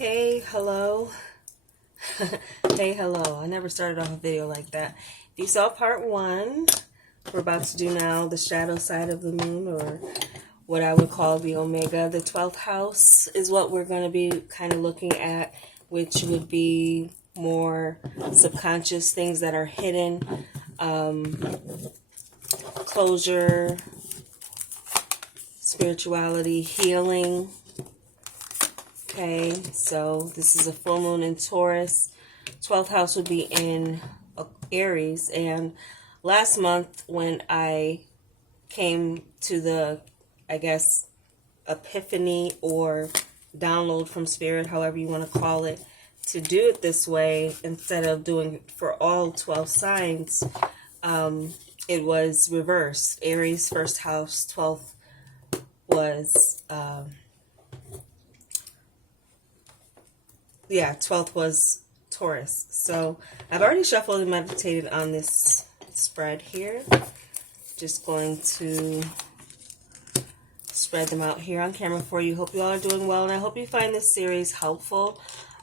Hey, hello. Hey, hello. I never started off a video like that. If you saw part one, we're about to do now the shadow side of the moon, or what I would call the Omega. The 12th house is what we're going to be kind of looking at, which would be more subconscious things that are hidden, closure, spirituality, healing. Okay, so this is a full moon in Taurus. 12th house would be in Aries. And last month when I came to the, I guess, epiphany or download from spirit, however you want to call it, to do it this way instead of doing it for all 12 signs, it was reversed. Aries, first house, 12th was... 12th was Taurus. So I've already shuffled and meditated on this spread here. Just going to spread them out here on camera for you. Hope you all are doing well, and I hope you find this series helpful.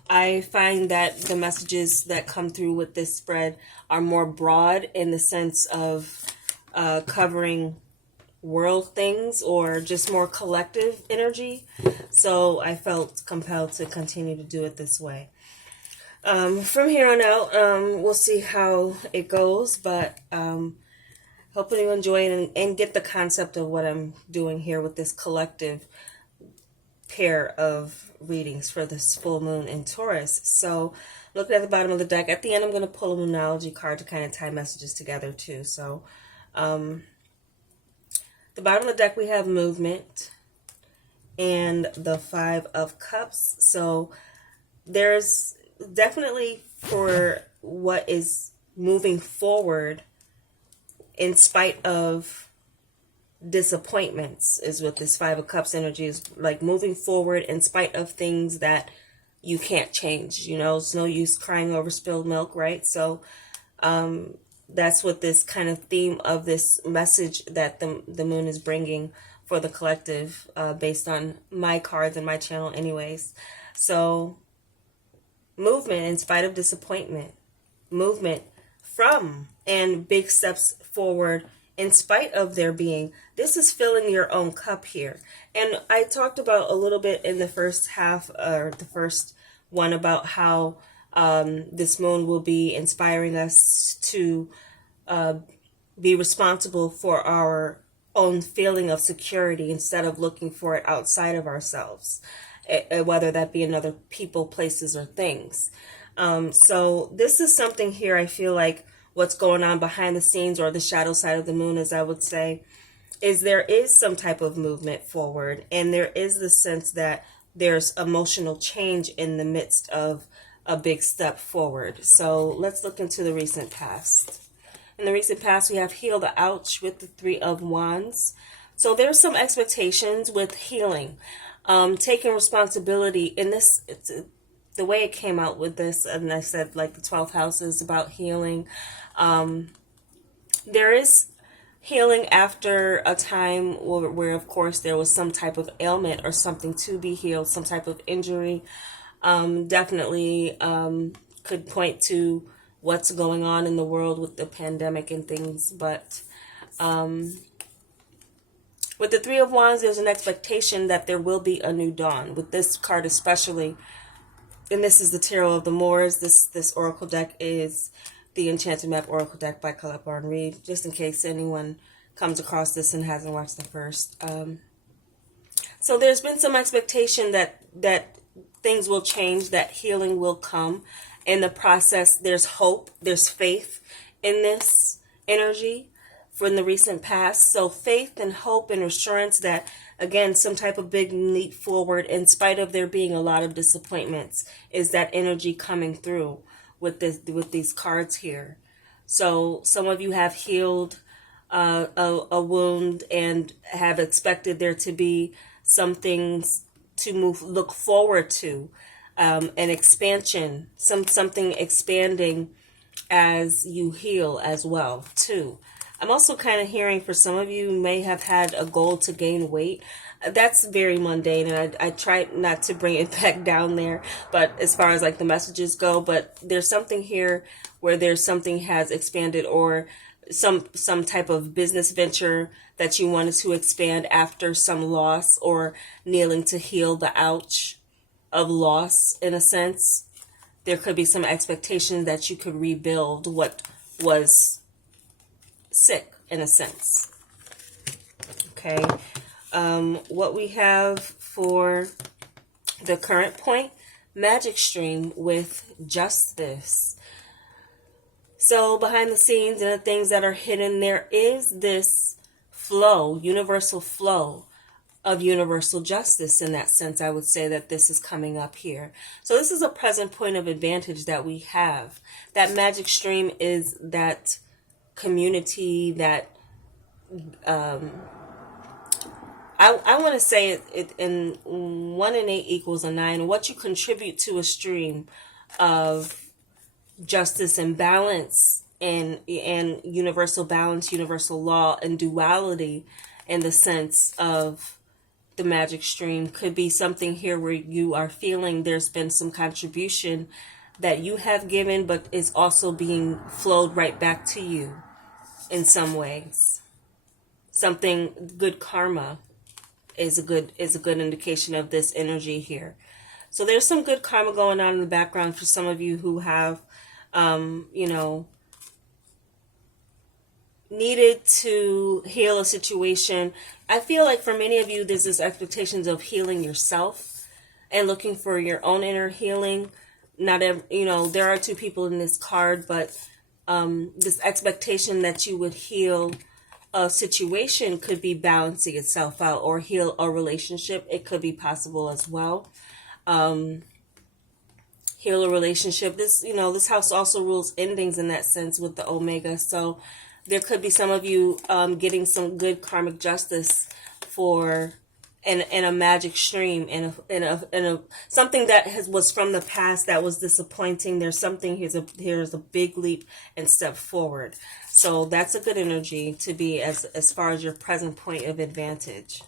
I find that the messages that come through with this spread are more broad in the sense of covering world things or just more collective energy. So I felt compelled to continue to do it this way. From here on out, we'll see how it goes, but hoping you enjoy it and get the concept of what I'm doing here with this collective pair of readings for this full moon in Taurus. So looking at the bottom of the deck, at the end I'm going to pull a Moonology card to kind of tie messages together too. So the bottom of the deck, we have movement and the 5 of Cups. So there's definitely for what is moving forward in spite of disappointments is what this 5 of Cups energy is like, moving forward in spite of things that you can't change. You know, it's no use crying over spilled milk, right? So that's what this kind of theme of this message that the moon is bringing for the collective, based on my cards and my channel anyways. So movement in spite of disappointment, movement from and big steps forward in spite of there being. This is filling your own cup here. And I talked about a little bit in the first half, or the first one, about how this moon will be inspiring us to be responsible for our own feeling of security instead of looking for it outside of ourselves, whether that be in other people, places, or things. So this is something here, I feel like what's going on behind the scenes, or the shadow side of the moon, as I would say, is there is some type of movement forward, and there is the sense that there's emotional change in the midst of a big step forward. So let's look into the recent past. In the recent past, we have Heal the Ouch with the 3 of Wands. So there's some expectations with healing, taking responsibility in this. It's the way it came out with this, and I said like the 12th house is about healing. There is healing after a time where of course there was some type of ailment or something to be healed, some type of injury. Definitely could point to what's going on in the world with the pandemic and things. But with the 3 of Wands, there's an expectation that there will be a new dawn. With this card especially, and this is the Tarot of the Moors. This oracle deck is the Enchanted Map Oracle deck by Colette Barn Reed, just in case anyone comes across this and hasn't watched the first. So there's been some expectation that things will change, that healing will come. In the process, there's hope, there's faith in this energy from the recent past. So faith and hope and assurance that, again, some type of big leap forward in spite of there being a lot of disappointments, is that energy coming through with these cards here. So some of you have healed a wound and have expected there to be some things to look forward to, an expansion, something expanding as you heal as well too. I'm also kind of hearing for some of you may have had a goal to gain weight. That's very mundane, and I try not to bring it back down there, but as far as like the messages go, but there's something here where there's something has expanded, or some type of business venture that you wanted to expand after some loss, or kneeling to heal the ouch of loss in a sense. There could be some expectation that you could rebuild what was sick in a sense. Okay. What we have for the current point, magic stream with justice. So behind the scenes and the things that are hidden, there is this flow, universal flow of universal justice. In that sense, I would say that this is coming up here. So this is a present point of advantage that we have. That magic stream is that community, that I want to say it in 1 and 8 equals a 9. What you contribute to a stream of justice and balance, and universal balance, universal law, and duality, in the sense of the magic stream, could be something here where you are feeling there's been some contribution that you have given, but is also being flowed right back to you in some ways. Something good karma is a good indication of this energy here. So there's some good karma going on in the background for some of you who have needed to heal a situation. I feel like for many of you, there's this expectations of healing yourself and looking for your own inner healing. Not every, there are 2 people in this card, but this expectation that you would heal a situation could be balancing itself out, or heal a relationship. It could be possible as well. Heal a relationship. This house also rules endings in that sense with the Omega. So there could be some of you getting some good karmic justice for in a magic stream, in a something that was from the past that was disappointing. There's something here's a big leap and step forward. So that's a good energy to be as far as your present point of advantage.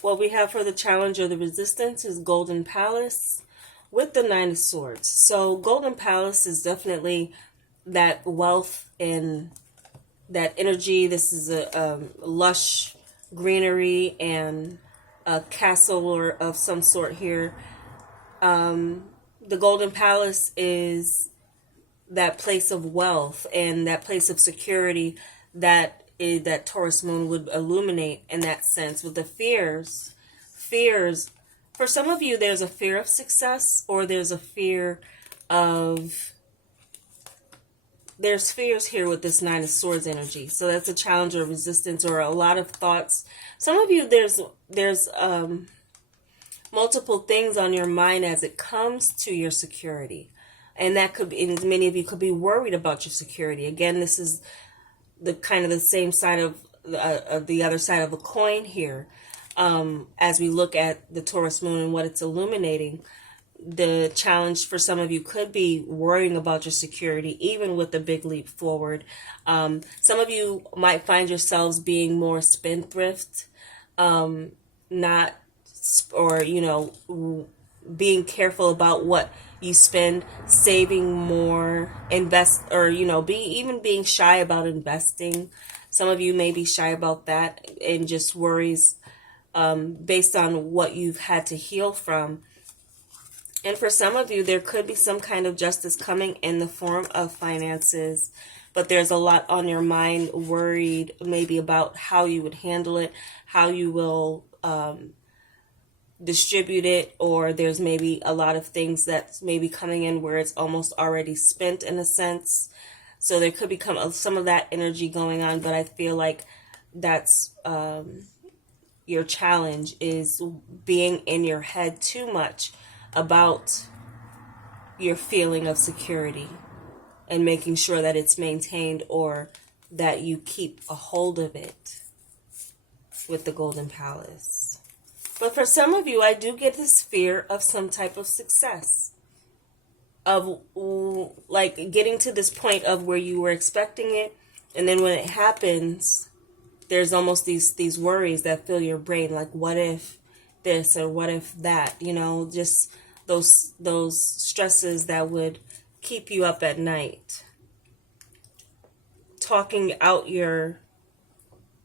What we have for the challenge or the resistance is Golden Palace with the 9 of Swords. So Golden Palace is definitely that wealth and that energy. This is a lush greenery and a castle or of some sort here. The Golden Palace is that place of wealth and that place of security that Taurus moon would illuminate in that sense. With the fears, for some of you, there's a fear of success, or there's a fear of, there's fears here with this 9 of Swords energy. So that's a challenge or resistance or a lot of thoughts. Some of you, there's multiple things on your mind as it comes to your security. And that could be, and many of you could be worried about your security. Again, this is the kind of the same side of the other side of the coin here. As we look at the Taurus moon and what it's illuminating, the challenge for some of you could be worrying about your security, even with the big leap forward. Some of you might find yourselves being more spendthrift, being careful about what you spend, saving more, invest, or being shy about investing. Some of you may be shy about that and just worries based on what you've had to heal from. And for some of you, there could be some kind of justice coming in the form of finances, but there's a lot on your mind, worried maybe about how you would handle it, how you will distribute it, or there's maybe a lot of things that's maybe coming in where it's almost already spent in a sense. So there could become some of that energy going on, but I feel like that's your challenge, is being in your head too much about your feeling of security and making sure that it's maintained, or that you keep a hold of it with the Golden Palace. But for some of you, I do get this fear of some type of success, of like getting to this point of where you were expecting it, And then when it happens, there's almost these worries that fill your brain, like what if this or what if that, you know, just those stresses that would keep you up at night. Talking out your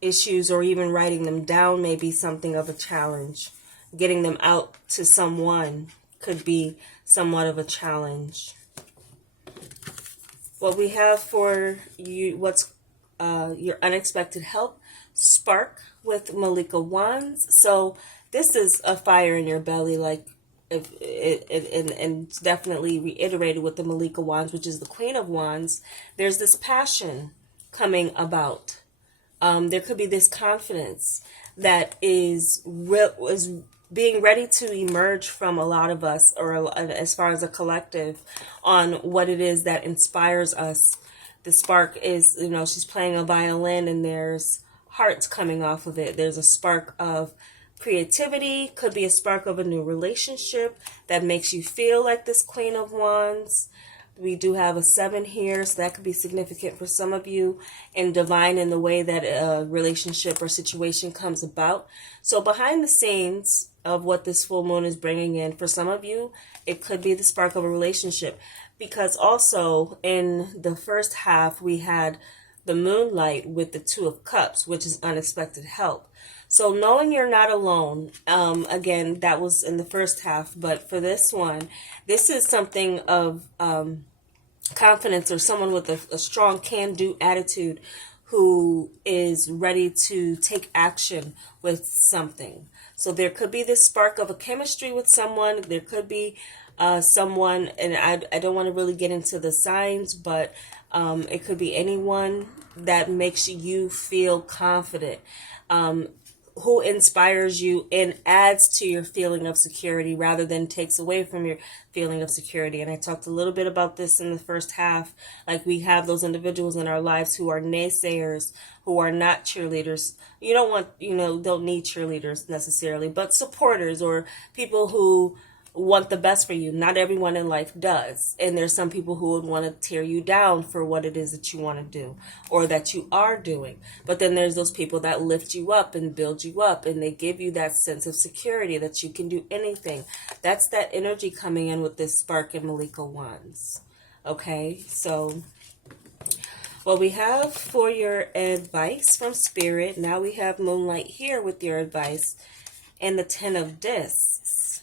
issues or even writing them down may be something of a challenge. Getting them out to someone could be somewhat of a challenge. What we have for you, what's your unexpected help, spark with Malika Wands. So this is a fire in your belly, like and definitely reiterated with the Malika Wands, which is the Queen of Wands. There's this passion coming about. There could be this confidence that is being ready to emerge from a lot of us, or as far as a collective, on what it is that inspires us. The spark is, you know, she's playing a violin and there's hearts coming off of it. There's a spark of creativity, could be a spark of a new relationship that makes you feel like this Queen of Wands. We do have a 7 here, so that could be significant for some of you, and divine in the way that a relationship or situation comes about. So behind the scenes of what this full moon is bringing in, for some of you, it could be the spark of a relationship. Because also in the first half, we had the moonlight with the 2 of Cups, which is unexpected help. So knowing you're not alone, again, that was in the first half, but for this one, this is something of confidence, or someone with a strong can-do attitude who is ready to take action with something. So there could be this spark of a chemistry with someone. There could be someone, and I don't want to really get into the signs, but it could be anyone that makes you feel confident, who inspires you and adds to your feeling of security rather than takes away from your feeling of security. And I talked a little bit about this in the first half. Like, we have those individuals in our lives who are naysayers, who are not cheerleaders. You don't want, don't need cheerleaders necessarily, but supporters, or people who want the best for you. Not everyone in life does. And there's some people who would want to tear you down for what it is that you want to do or that you are doing. But then there's those people that lift you up and build you up, and they give you that sense of security that you can do anything. That's that energy coming in with this spark in Malika Wands. Okay, so what we have for your advice from Spirit, now we have Moonlight here with your advice, and the 10 of Discs,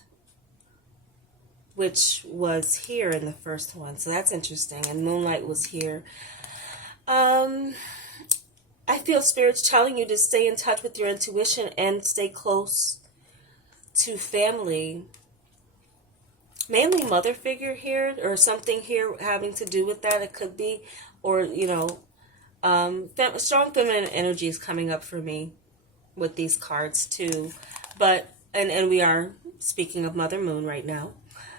which was here in the first one. So that's interesting. And Moonlight was here. I feel Spirit's telling you to stay in touch with your intuition and stay close to family. Mainly mother figure here, or something here having to do with that. It could be, or, strong feminine energy is coming up for me with these cards too. But, and we are speaking of Mother Moon right now.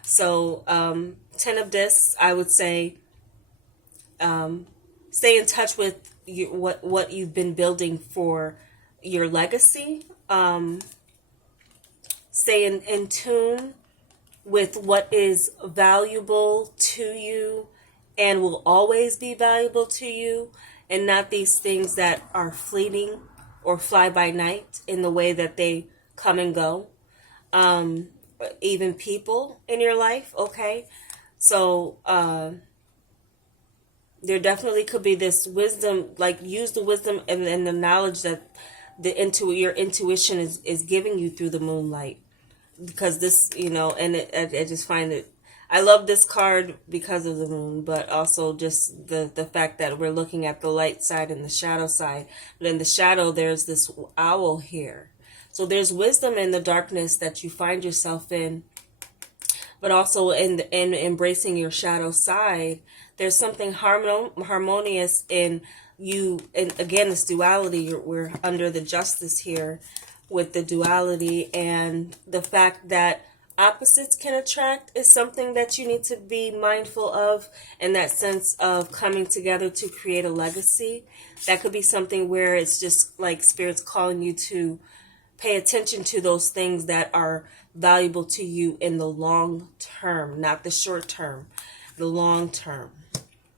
So 10 of Discs, I would say stay in touch with what you've been building for your legacy. Stay in tune with what is valuable to you and will always be valuable to you, and not these things that are fleeting or fly by night in the way that they come and go. Even people in your life, okay? So there definitely could be this wisdom, like use the wisdom and the knowledge that your intuition is giving you through the moonlight. Because this, and I just find it, I love this card because of the moon, but also just the fact that we're looking at the light side and the shadow side. But in the shadow, there's this owl here. So there's wisdom in the darkness that you find yourself in, but also in embracing your shadow side. There's something harmonious in you. And again, this duality, we're under the justice here with the duality, and the fact that opposites can attract is something that you need to be mindful of, in that sense of coming together to create a legacy. That could be something where it's just like Spirit's calling you to pay attention to those things that are valuable to you in the long term, not the short term, the long term.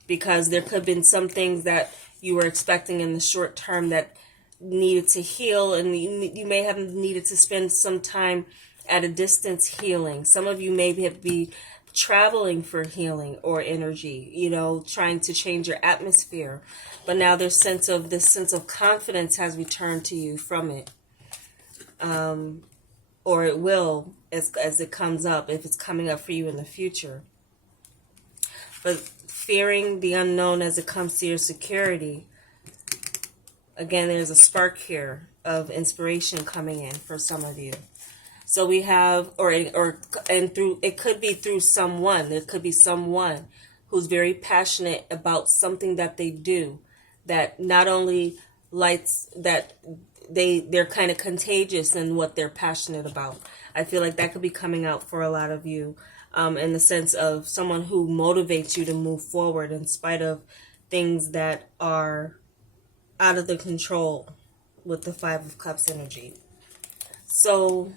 Because there could have been some things that you were expecting in the short term that needed to heal, and you may have needed to spend some time at a distance healing. Some of you may be traveling for healing or energy, you know, trying to change your atmosphere. But now this sense of confidence has returned to you from it. Or it will as it comes up, if it's coming up for you in the future. But fearing the unknown as it comes to your security, again, there's a spark here of inspiration coming in for some of you. So we have, and through, it could be through someone. There could be someone who's very passionate about something that they do, that not only lights, that they're kind of contagious in what they're passionate about. I feel like that could be coming out for a lot of you, in the sense of someone who motivates you to move forward in spite of things that are out of the control with the Five of Cups energy. So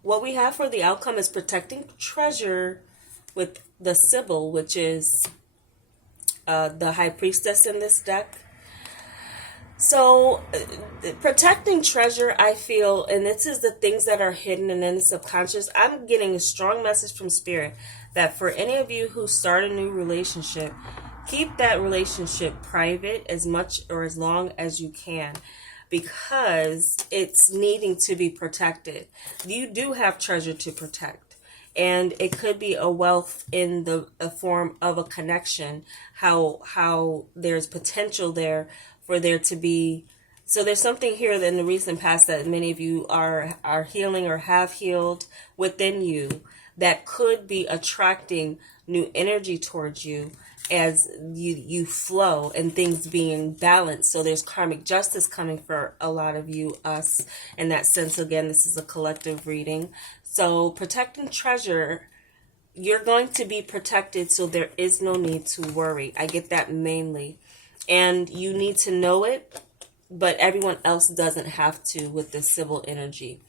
what we have for the outcome is protecting treasure with the Sibyl, which is the High Priestess in this deck. So protecting treasure, I feel, and this is the things that are hidden and in the subconscious. I'm getting a strong message from Spirit that for any of you who start a new relationship, keep that relationship private as much or as long as you can, because it's needing to be protected. You do have treasure to protect, and it could be a wealth in the form of a connection, how there's potential there for there to be. So there's something here in the recent past that many of you are healing or have healed within you that could be attracting new energy towards you as you flow and things being balanced. So there's karmic justice coming for a lot of you, us, in that sense. Again, this is a collective reading. So protecting treasure, you're going to be protected, so there is no need to worry. I get that mainly. And you need to know it, but everyone else doesn't have to with this Sibyl energy.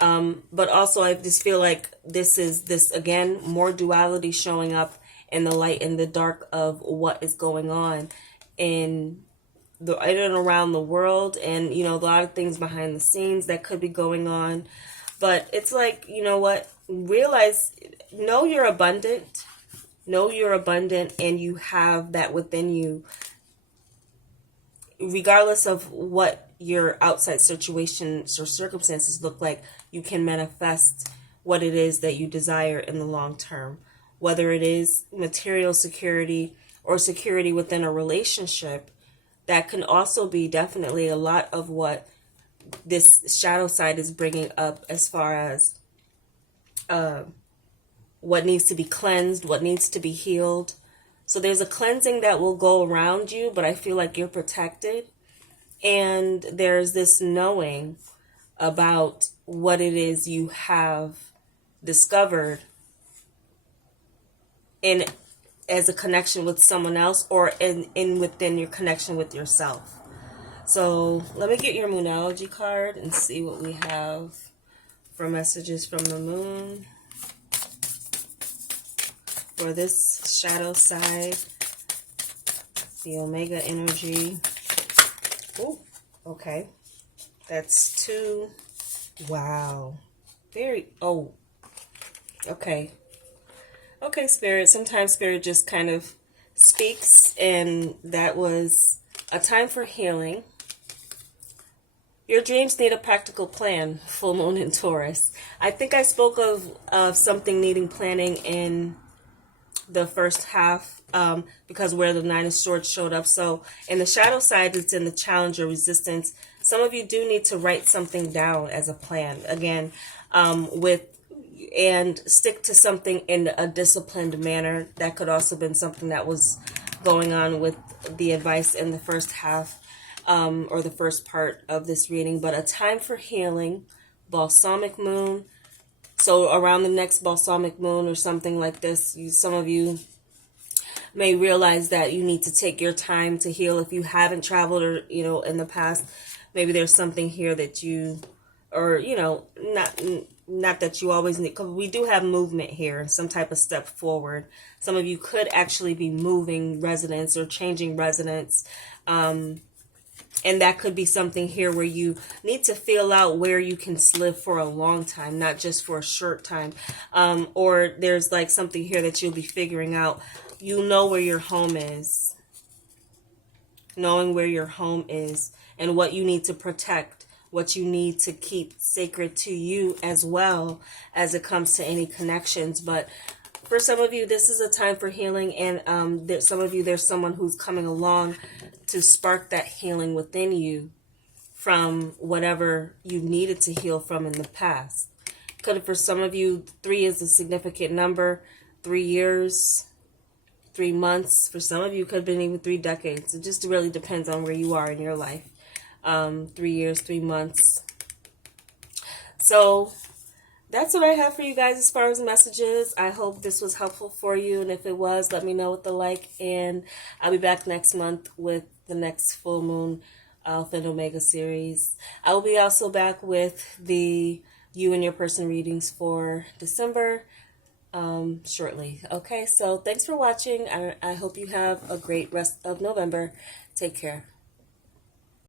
But also I just feel like this again, more duality showing up in the light and the dark of what is going on in and around the world, and you know, a lot of things behind the scenes that could be going on. But it's like, you know what, realize, know you're abundant, and you have that within you, regardless of what your outside situations or circumstances look like. You can manifest what it is that you desire in the long term, whether it is material security or security within a relationship. That can also be definitely a lot of what this shadow side is bringing up, as far as what needs to be cleansed, what needs to be healed. So there's a cleansing that will go around you, but I feel like you're protected. And there's this knowing about what it is you have discovered in as a connection with someone else, or in within your connection with yourself. So let me get your Moonology card and see what we have for messages from the moon for this shadow side, the Omega energy. Oh, okay. That's 2. Wow. Okay. Okay, Spirit. Sometimes Spirit just kind of speaks, and that was a time for healing. Your dreams need a practical plan. Full moon in Taurus. I think I spoke of something needing planning in the first half, because where the 9 of Swords showed up. So in the shadow side, it's in the challenge or resistance. Some of you do need to write something down as a plan. Again, and stick to something in a disciplined manner. That could also have been something that was going on with the advice in the first half, or the first part of this reading. But a time for healing, balsamic moon. So around the next balsamic moon or something like this, some of you may realize that you need to take your time to heal. If you haven't traveled, or, you know, in the past, maybe there's something here that you, or, you know, not that you always need, because we do have movement here, some type of step forward. Some of you could actually be moving residence or changing residence, And that could be something here where you need to feel out where you can live for a long time, not just for a short time. Or there's like something here that you'll be figuring out. You know where your home is. Knowing where your home is and what you need to protect, what you need to keep sacred to you as well as it comes to any connections. But for some of you, this is a time for healing, and some of you, there's someone who's coming along to spark that healing within you from whatever you needed to heal from in the past. Could, for some of you, 3 is a significant number. 3 years, 3 months. For some of you, could have been even 3 decades. It just really depends on where you are in your life. 3 years, 3 months. So that's what I have for you guys as far as messages. I hope this was helpful for you. And if it was, let me know with the like. And I'll be back next month with the next full moon Alpha and Omega series. I will be also back with the you and your person readings for December shortly. Okay, so thanks for watching. I hope you have a great rest of November. Take care.